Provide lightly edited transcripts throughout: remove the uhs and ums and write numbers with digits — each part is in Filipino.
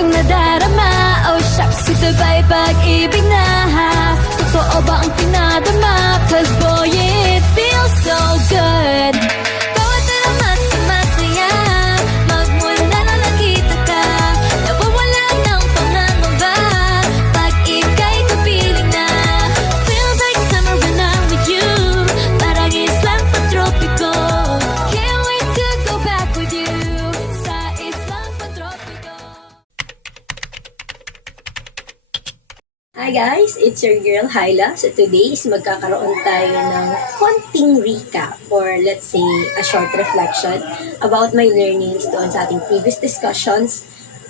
itong nadarama. Oh shucks, ito ba'y pag-ibig na ha? Totoo ba ang pinadama? Cause boy, it feels so good. Bawat na mas masaya, magmula na nakita ka, nawawala ng pangangamba pag ika'y kapiling na. Feels like summer when I'm with you, parang islang patropiko. Can't wait to go back with you sa islang patropiko. Hi guys, it's your girl Hyla. So today is magkakaroon tayo ng konting recap or let's say a short reflection about my learnings doon sa ating previous discussions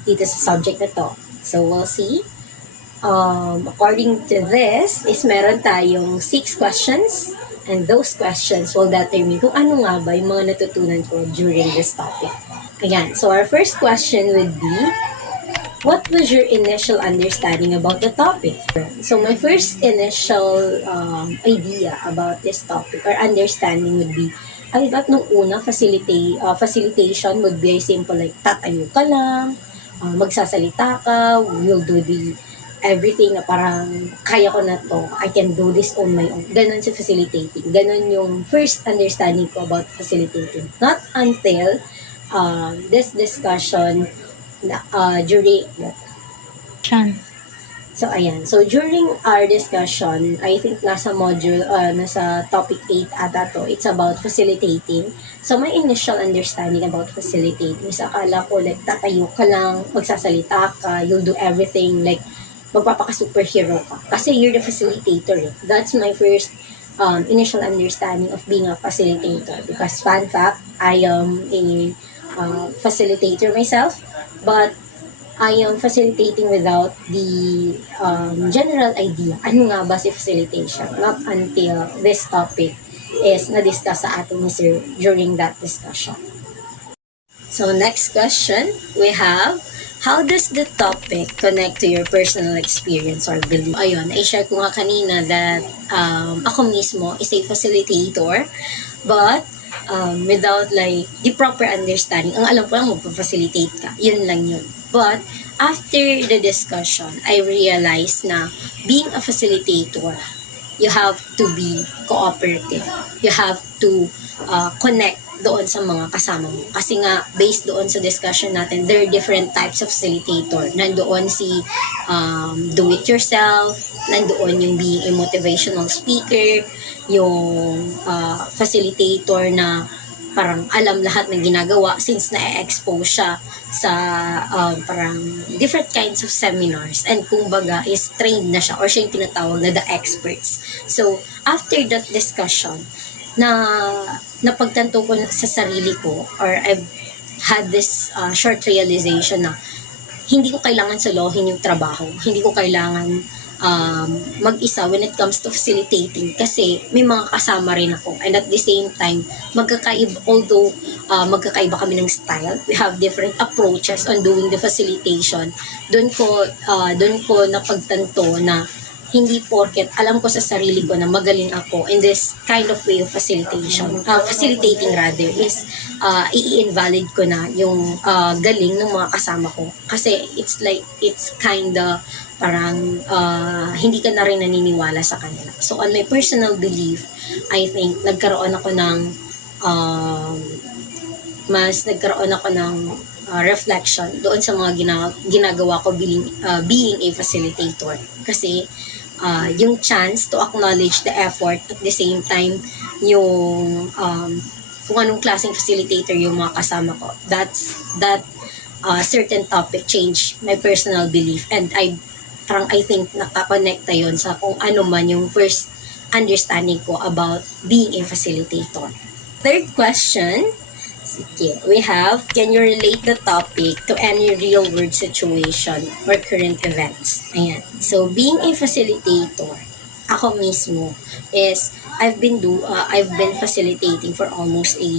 dito sa subject na to. So we'll see. According to this is meron tayong 6 questions and those questions will determine kung ano nga ba yung mga natutunan ko during this topic. Ayan, so our first question would be, what was your initial understanding about the topic? So my first initial idea about this topic or understanding would be, I thought nung una, facilitation would be simple like tatayo ka lang, magsasalita ka, you'll do everything na parang kaya ko na to, I can do this on my own. Ganon sa facilitating. Ganon yung first understanding ko about facilitating. Not until this discussion during So ayan, so during our discussion, I think nasa module nasa topic 8 ata to, it's about facilitating. So my initial understanding about facilitating is akala ko like tatayo ka lang, magsasalita ka, you'll do everything, like magpapaka-superhero ka kasi you're the facilitator. That's my first initial understanding of being a facilitator, because fun fact, I am a facilitator myself, but I am facilitating without the general idea. Ano nga ba si facilitation? Not until this topic is na-discuss sa ating ni Sir during that discussion. So next question, we have, how does the topic connect to your personal experience or belief? Ayun, i-share ko nga kanina that ako mismo is a facilitator, but without like the proper understanding. Ang alam ko lang, magpa-facilitate ka. Yun lang yun. But after the discussion, I realized na being a facilitator, you have to be cooperative. You have to connect doon sa mga kasama mo. Kasi nga, based doon sa discussion natin, there are different types of facilitator. Nandoon si do-it-yourself, nandoon yung being a motivational speaker, yung facilitator na parang alam lahat ng ginagawa since na-expose siya sa parang different kinds of seminars, and kumbaga is trained na siya or siya yung tinatawag na the experts. So, after that discussion, napagtanto ko sa sarili ko, or I've had this short realization na hindi ko kailangan solohin yung trabaho. Hindi ko kailangan mag-isa when it comes to facilitating, kasi may mga kasama rin ako, and at the same time although magkakaiba kami ng style, we have different approaches on doing the facilitation. Doon ko napagtanto na hindi porket alam ko sa sarili ko na magaling ako in this kind of way of facilitating rather, is i-invalid ko na yung galing ng mga kasama ko, kasi it's kinda parang hindi ka na rin naniniwala sa kanila. So on my personal belief, I think nagkaroon ako ng reflection doon sa mga ginagawa ko being a facilitator, kasi yung chance to acknowledge the effort, at the same time yung kung anong klaseng facilitator yung mga kasama ko, that certain topic changed my personal belief, and I think nakakonekta yun sa kung ano man yung first understanding ko about being a facilitator. Third question, we have, can you relate the topic to any real-world situation or current events? Ayan. So, being a facilitator, ako mismo is, I've been facilitating for almost 3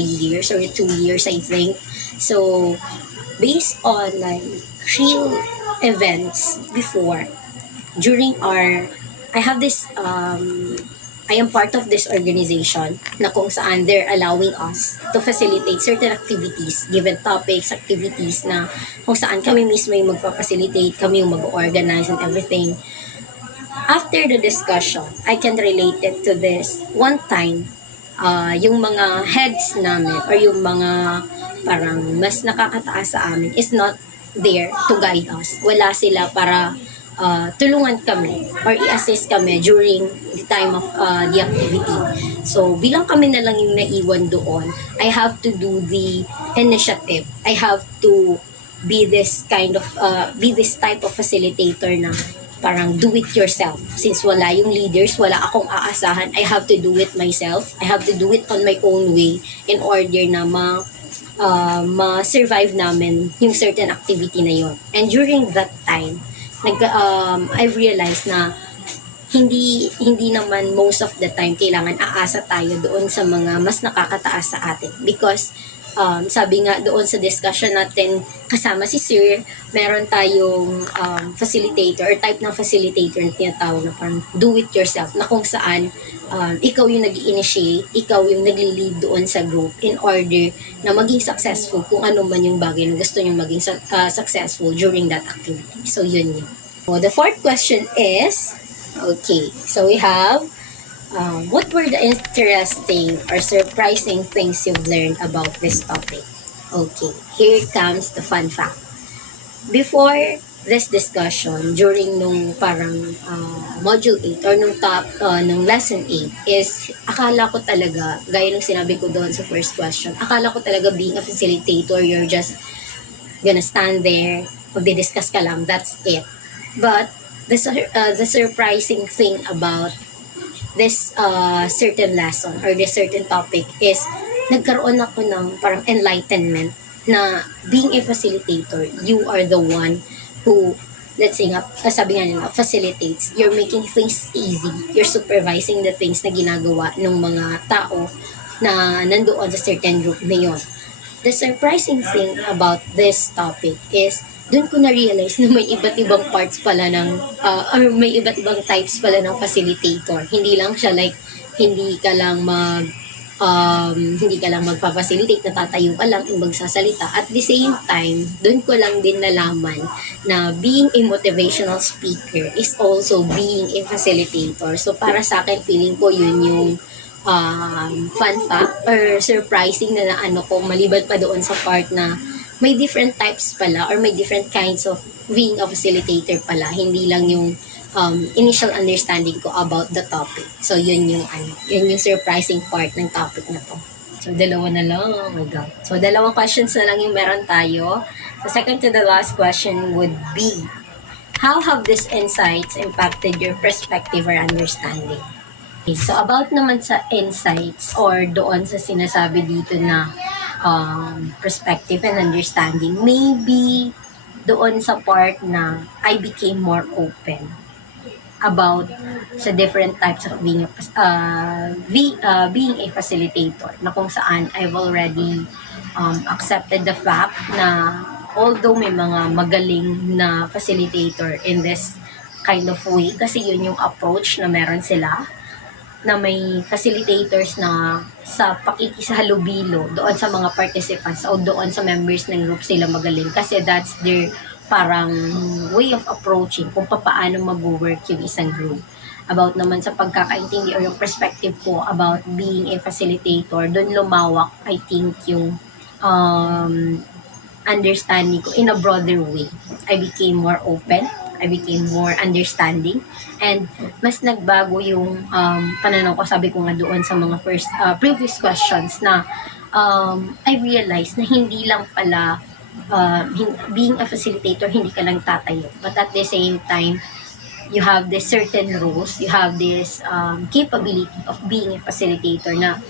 years or 2 years, I think. So, based on like real events before, I have this I am part of this organization na kung saan they're allowing us to facilitate certain activities, given topics, activities na kung saan kami mismo yung magpa-facilitate, kami yung mag-organize and everything. After the discussion, I can relate it to this. One time, yung mga heads namin or yung mga parang mas nakakataas sa amin is not there to guide us. Wala sila para tulungan kami or i-assist kami during the time of the activity. So, bilang kami na lang yung naiwan doon, I have to do the initiative. I have to be this type of facilitator na parang do it yourself. Since wala yung leaders, wala akong aasahan, I have to do it myself. I have to do it on my own way in order na ma-survive namin yung certain activity na yon. And during that time, I've realized na hindi naman most of the time kailangan aasa tayo doon sa mga mas nakakataas sa atin. Because sabi nga doon sa discussion natin kasama si Sir, meron tayong facilitator or type ng facilitator na tinatawag na parang do it yourself, na kung saan ikaw yung nag-initiate, ikaw yung nagli-lead doon sa group in order na maging successful kung ano man yung bagay na gusto nyo maging successful during that activity. So, yun yun. So, the fourth question is, okay, so we have, what were the interesting or surprising things you've learned about this topic? Okay, here comes the fun fact. Before this discussion, during nung parang module 8 or nung lesson 8 is akala ko talaga, gaya ng sinabi ko doon sa first question, akala ko talaga being a facilitator, you're just gonna stand there, magdi-discuss ka lang, that's it. But the surprising thing about this certain lesson or this certain topic is nagkaroon ako ng parang enlightenment na being a facilitator, you are the one who, let's say nga, sabi nga nila, facilitates. You're making things easy. You're supervising the things na ginagawa ng mga tao na nandoon sa certain group na yun. The surprising thing about this topic is doon ko na-realize na may iba't ibang parts pala ng, or may iba't ibang types pala ng facilitator. Hindi lang siya like, hindi ka lang magpa-facilitate, natatayo ka lang yung magsasalita. At the same time, doon ko lang din nalaman na being a motivational speaker is also being a facilitator. So, para sa akin, feeling ko yun yung fun fact or surprising na naano ko, maliban pa doon sa part na may different types pala or may different kinds of being a facilitator pala. Hindi lang yung initial understanding ko about the topic. So, yun yung surprising part ng topic na to. So, dalawa na lang. Oh my God. So, dalawang questions na lang yung meron tayo. So, second to the last question would be, how have these insights impacted your perspective or understanding? Okay, so, about naman sa insights or doon sa sinasabi dito na perspective and understanding, maybe doon sa part na I became more open about sa different types of being a facilitator, na kung saan I've already accepted the fact na although may mga magaling na facilitator in this kind of way, kasi yun yung approach na meron sila, na may facilitators na sa pakikisahalubilo doon sa mga participants o doon sa members ng group sila magaling, kasi that's their parang way of approaching kung paano mag-work yung isang group. About naman sa pagkakaintindi or yung perspective ko about being a facilitator, doon lumawak, I think, yung understanding ko in a broader way. I became more open, I became more understanding, and mas nagbago yung pananaw ko, sabi ko nga doon sa mga previous questions na I realized na hindi lang pala being a facilitator, hindi ka lang tatayo, but at the same time, you have this certain rules, you have this capability of being a facilitator na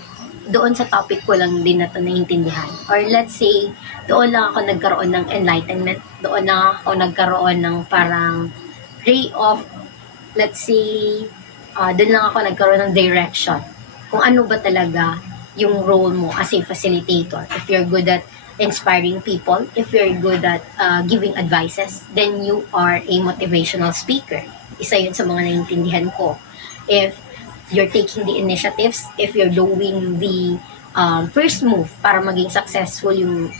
doon sa topic ko lang din na ito naiintindihan. Or let's say, doon lang ako nagkaroon ng enlightenment, doon lang ako nagkaroon ng parang ray of, let's say, doon lang ako nagkaroon ng direction. Kung ano ba talaga yung role mo as a facilitator. If you're good at inspiring people, if you're good at giving advices, then you are a motivational speaker. Isa yun sa mga naiintindihan ko. If you're taking the initiatives, if you're doing the first move para maging successful yung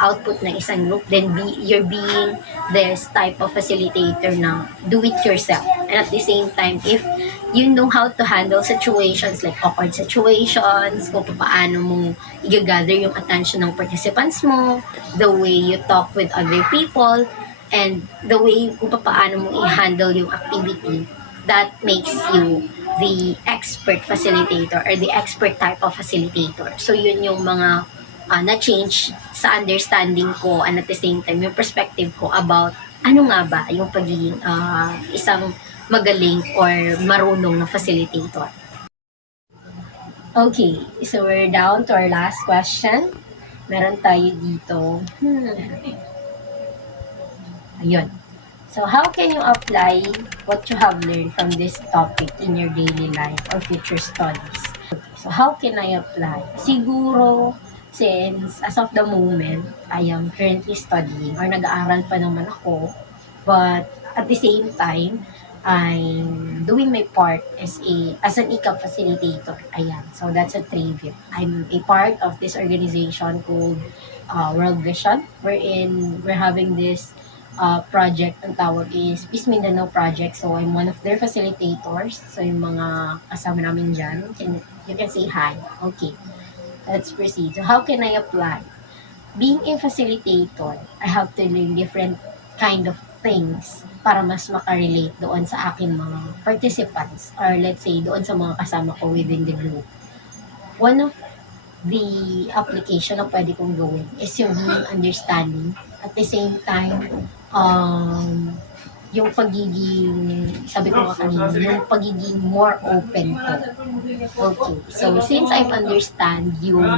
output ng isang group, then you're being this type of facilitator na do it yourself. And at the same time, if you know how to handle situations like awkward situations, kung paano mo i-gather yung attention ng participants mo, the way you talk with other people, and the way kung paano mo i-handle yung activity, that makes you the expert facilitator or the expert type of facilitator. So yun yung mga na-change sa understanding ko, and at the same time yung perspective ko about ano nga ba yung pagiging isang magaling or marunong na facilitator. Okay, so we're down to our last question. Meron tayo dito. Ayun. So, how can you apply what you have learned from this topic in your daily life or future studies? Okay, so, how can I apply? Siguro, since as of the moment, I am currently studying or nag-aaral pa naman ako, but at the same time, I'm doing my part as an ICAP facilitator. Ayan. So, that's a trivia. I'm a part of this organization called World Vision, wherein we're having this project, ang tawag is Peace Mindanao Project. So, I'm one of their facilitators. So, yung mga kasama namin dyan, you can say hi. Okay, let's proceed. So, how can I apply? Being a facilitator, I have to learn different kind of things para mas makarelate doon sa akin mga participants, or let's say, doon sa mga kasama ko within the group. One of the application na pwede kong gawin is yung being understanding. At the same time, yung pagiging, sabi ko nga kanina, yung pagiging more open ko. Okay, so since I understand yung,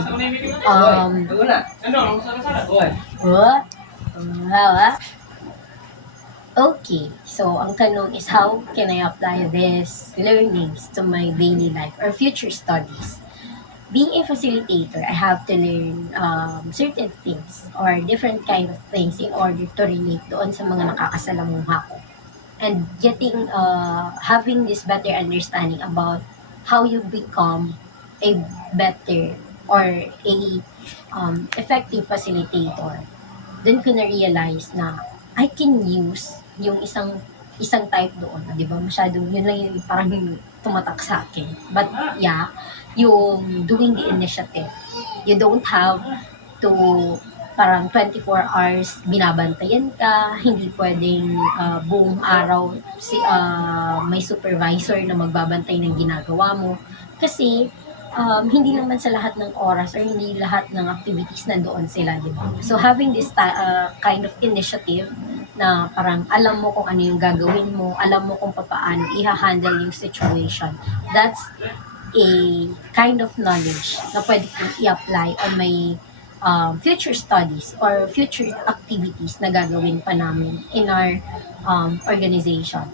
okay, so ang tanong is how can I apply this learnings to my daily life or future studies? Being a facilitator, I have to learn certain things or different kind of things in order to relate doon sa mga nakakasalamuha ko. And having this better understanding about how you become a better or a effective facilitator, dun ko na-realize na I can use yung isang type doon, di ba? Masyadong, yun lang yung parang tumatak sa akin. But yeah, yung doing the initiative. You don't have to parang 24 hours binabantayan ka, hindi pwedeng buong araw may supervisor na magbabantay ng ginagawa mo. Kasi hindi naman sa lahat ng oras or hindi lahat ng activities nandoon sila, di ba? So having this kind of initiative na parang alam mo kung ano yung gagawin mo, alam mo kung paano i-handle yung situation, that's a kind of knowledge na pwede kong i-apply on my future studies or future activities na gagawin pa namin in our organization.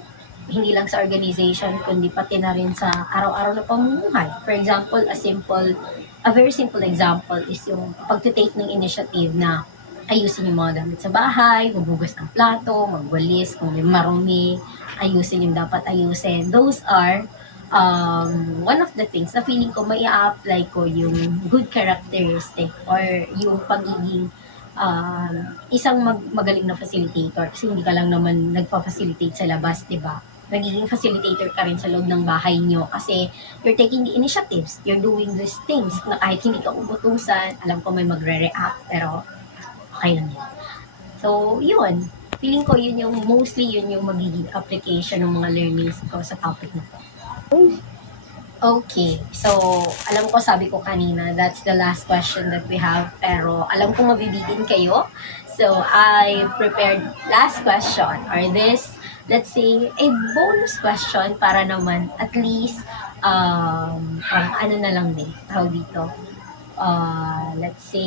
Hindi lang sa organization, kundi pati na rin sa araw-araw na pamumuhay. For example, a very simple example is yung pag-take ng initiative na ayusin yung mga gamit sa bahay, maghugas ng plato, magwalis, kung may marumi, ayusin yung dapat ayusin. Those are one of the things na feeling ko may a-apply ko yung good characteristic or yung pagiging isang magaling na facilitator, kasi hindi ka lang naman nagpa-facilitate sa labas, di ba? Nagiging facilitator ka rin sa loob ng bahay nyo kasi you're taking the initiatives, you're doing these things na kahit hindi ka utusan, alam ko may magre-react, pero okay lang yun. So, yun. Feeling ko yun yung magiging application ng mga learnings ko sa topic na to. Okay, so alam ko, sabi ko kanina, that's the last question that we have, pero alam ko mabibigin kayo. So I prepared last question or this, let's say, a bonus question para naman at least ano na lang din, tawag dito, let's say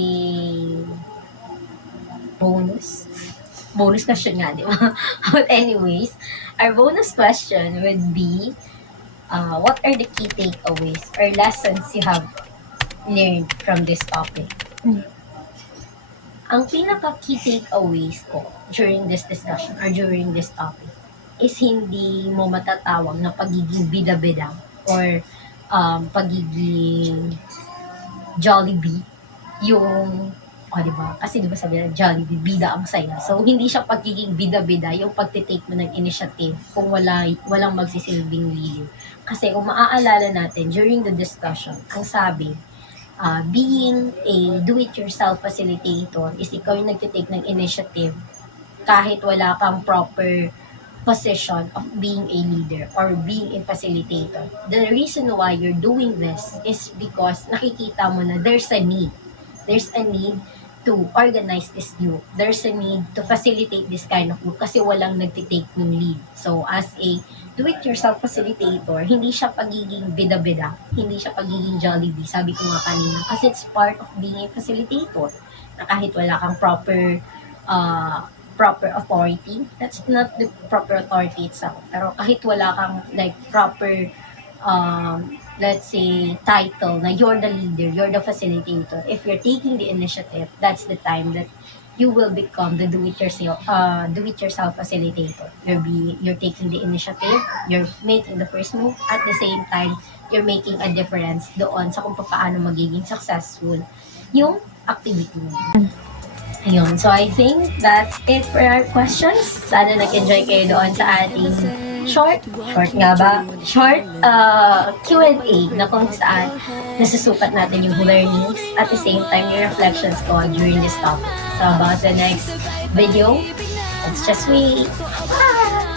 bonus question nga, di ba? But anyways, our bonus question would be, what are the key takeaways or lessons you have learned from this topic? Ang pinaka-key takeaways ko during this discussion or during this topic is hindi mo matatawag na pagiging bida-bida or pagiging Jollibee, yung, di ba? Kasi di ba sabi na Jollibee, bida ang saya. So, hindi siya pagiging bida-bida, yung pagtitake mo ng initiative kung walang magsisilbing leader. Kasi kung maaalala natin, during the discussion, ang sabi, being a do-it-yourself facilitator is ikaw yung nagtitake ng initiative kahit wala kang proper position of being a leader or being a facilitator. The reason why you're doing this is because nakikita mo na there's a need. There's a need to organize this group. There's a need to facilitate this kind of group kasi walang nagtitake ng lead. So, as a do-it-yourself facilitator, hindi siya pagiging bida-bida, hindi siya pagiging Jollibee, sabi ko nga kanina, kasi it's part of being a facilitator, na kahit wala kang proper authority, that's not the proper authority itself, pero kahit wala kang like proper let's say title na you're the leader, you're the facilitator, if you're taking the initiative, that's the time that you will become the do-it-yourself facilitator. You're taking the initiative, you're making the first move, at the same time, you're making a difference doon sa kung paano magiging successful yung activity mo. Ayun, so I think that's it for our questions. Sana nag-enjoy kayo doon sa ating short Q&A na kung saan nasusukat natin yung learnings at the same time yung reflections ko during this topic. So about the next video, let's just wait. Bye!